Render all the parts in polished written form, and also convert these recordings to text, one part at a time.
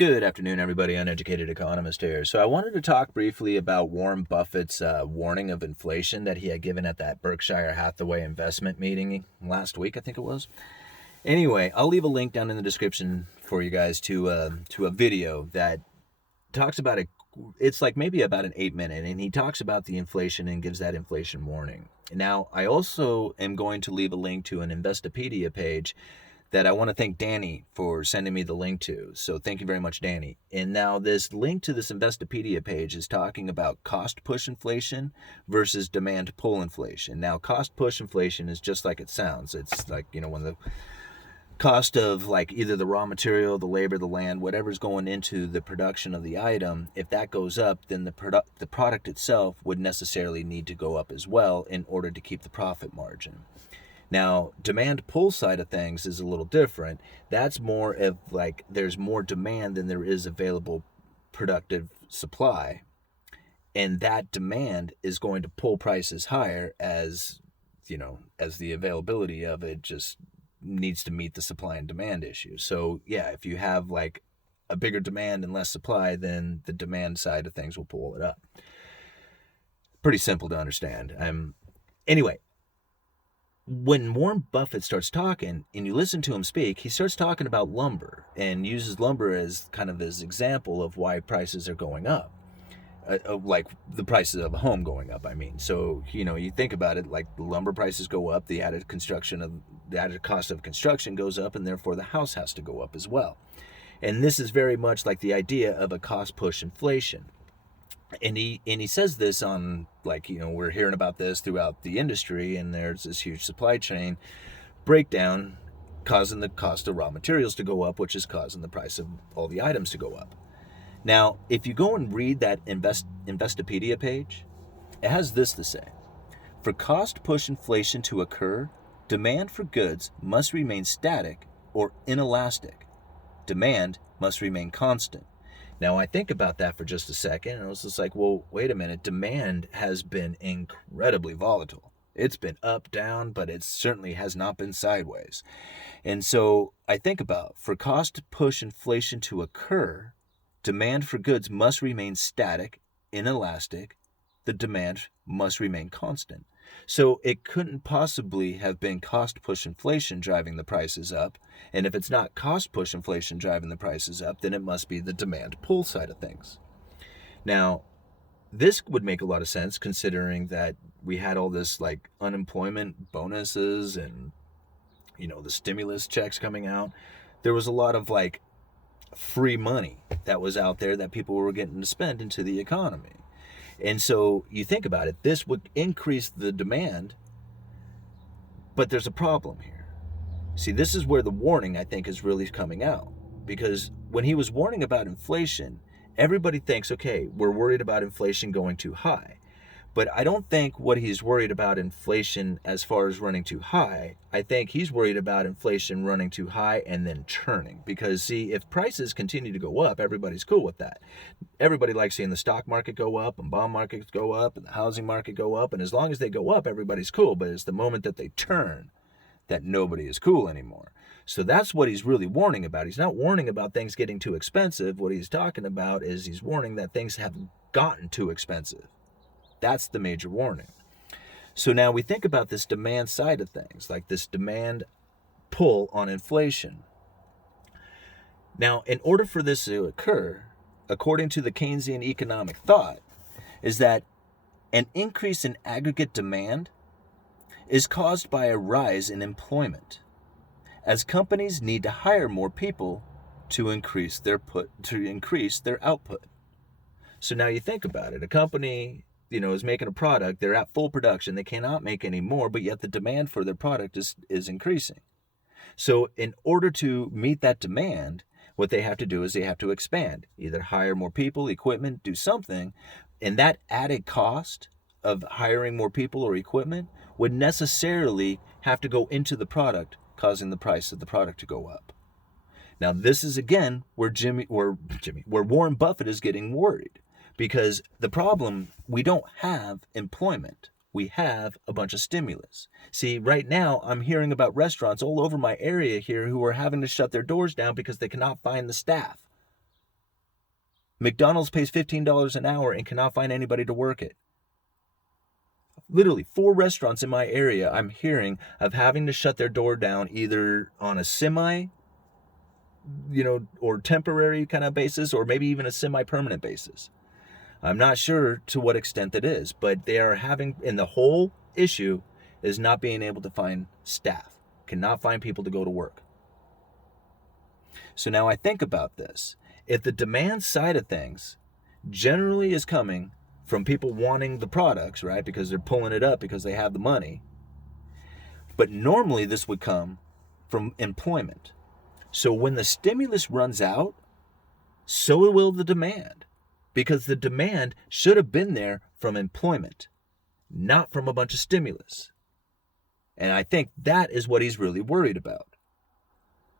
Good afternoon, everybody. Uneducated Economist here. So I wanted to talk briefly about Warren Buffett's warning of inflation that he had given at that Berkshire Hathaway investment meeting last week, I think it was. Anyway, I'll leave a link down in the description for you guys to a video that talks about it. It's like maybe about an 8-minute, and he talks about the inflation and gives that inflation warning. Now, I also am going to leave a link to an Investopedia page that I want to thank Danny for sending me the link to. So thank you very much, Danny. And now this link to this Investopedia page is talking about cost push inflation versus demand pull inflation. Now, cost push inflation is just like it sounds. It's like, when the cost of like either the raw material, the labor, the land, whatever's going into the production of the item, if that goes up, then the product itself would necessarily need to go up as well in order to keep the profit margin. Now, demand pull side of things is a little different. That's more of like there's more demand than there is available productive supply. And that demand is going to pull prices higher as the availability of it just needs to meet the supply and demand issue. So yeah, if you have like a bigger demand and less supply, then the demand side of things will pull it up. Pretty simple to understand. Anyway, when Warren Buffett starts talking and you listen to him speak, he starts talking about lumber and uses lumber as kind of his example of why prices are going up. Like the prices of a home going up, I mean. So, you think about it, like the lumber prices go up, the added cost of construction goes up, and therefore the house has to go up as well. And this is very much like the idea of a cost push inflation. And he says this on, like, we're hearing about this throughout the industry, and there's this huge supply chain breakdown causing the cost of raw materials to go up, which is causing the price of all the items to go up. Now, if you go and read that Investopedia page, it has this to say: for cost push inflation to occur, demand for goods must remain static or inelastic. Demand must remain constant. Now, I think about that for just a second, and I was just like, well, wait a minute. Demand has been incredibly volatile. It's been up, down, but it certainly has not been sideways. And so I think about, for cost push inflation to occur, demand for goods must remain static, inelastic. The demand must remain constant. So it couldn't possibly have been cost push inflation driving the prices up. And if it's not cost push inflation driving the prices up, then it must be the demand pull side of things. Now, this would make a lot of sense considering that we had all this like unemployment bonuses and, the stimulus checks coming out. There was a lot of like free money that was out there that people were getting to spend into the economy. And so you think about it, this would increase the demand, but there's a problem here. See, this is where the warning, I think, is really coming out. Because when he was warning about inflation, everybody thinks, okay, we're worried about inflation going too high. But I don't think what he's worried about inflation as far as running too high. I think he's worried about inflation running too high and then churning. Because, see, if prices continue to go up, everybody's cool with that. Everybody likes seeing the stock market go up and bond markets go up and the housing market go up. And as long as they go up, everybody's cool. But it's the moment that they turn that nobody is cool anymore. So that's what he's really warning about. He's not warning about things getting too expensive. What he's talking about is he's warning that things have gotten too expensive. That's the major warning. So now we think about this demand side of things, like this demand pull on inflation. Now, in order for this to occur, according to the Keynesian economic thought, is that an increase in aggregate demand is caused by a rise in employment, as companies need to hire more people to increase their output. So now you think about it. A company is making a product, they're at full production, they cannot make any more, but yet the demand for their product is increasing. So in order to meet that demand, what they have to do is they have to expand, either hire more people, equipment, do something, and that added cost of hiring more people or equipment would necessarily have to go into the product, causing the price of the product to go up. Now, this is again where Warren Buffett is getting worried. Because the problem, we don't have employment. We have a bunch of stimulus. See, right now, I'm hearing about restaurants all over my area here who are having to shut their doors down because they cannot find the staff. McDonald's pays $15 an hour and cannot find anybody to work it. Literally 4 restaurants in my area I'm hearing of having to shut their door down either on a semi, or temporary kind of basis, or maybe even a semi-permanent basis. I'm not sure to what extent it is, but they are having, and the whole issue is not being able to find staff, cannot find people to go to work. So now I think about this. If the demand side of things generally is coming from people wanting the products, right? Because they're pulling it up because they have the money. But normally this would come from employment. So when the stimulus runs out, so will the demand. Because the demand should have been there from employment, not from a bunch of stimulus. And I think that is what he's really worried about.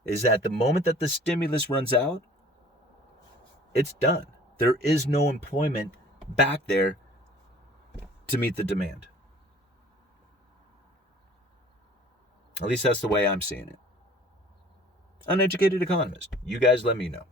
Is that the moment that the stimulus runs out, it's done. There is no employment back there to meet the demand. At least that's the way I'm seeing it. Uneducated Economist. You guys let me know.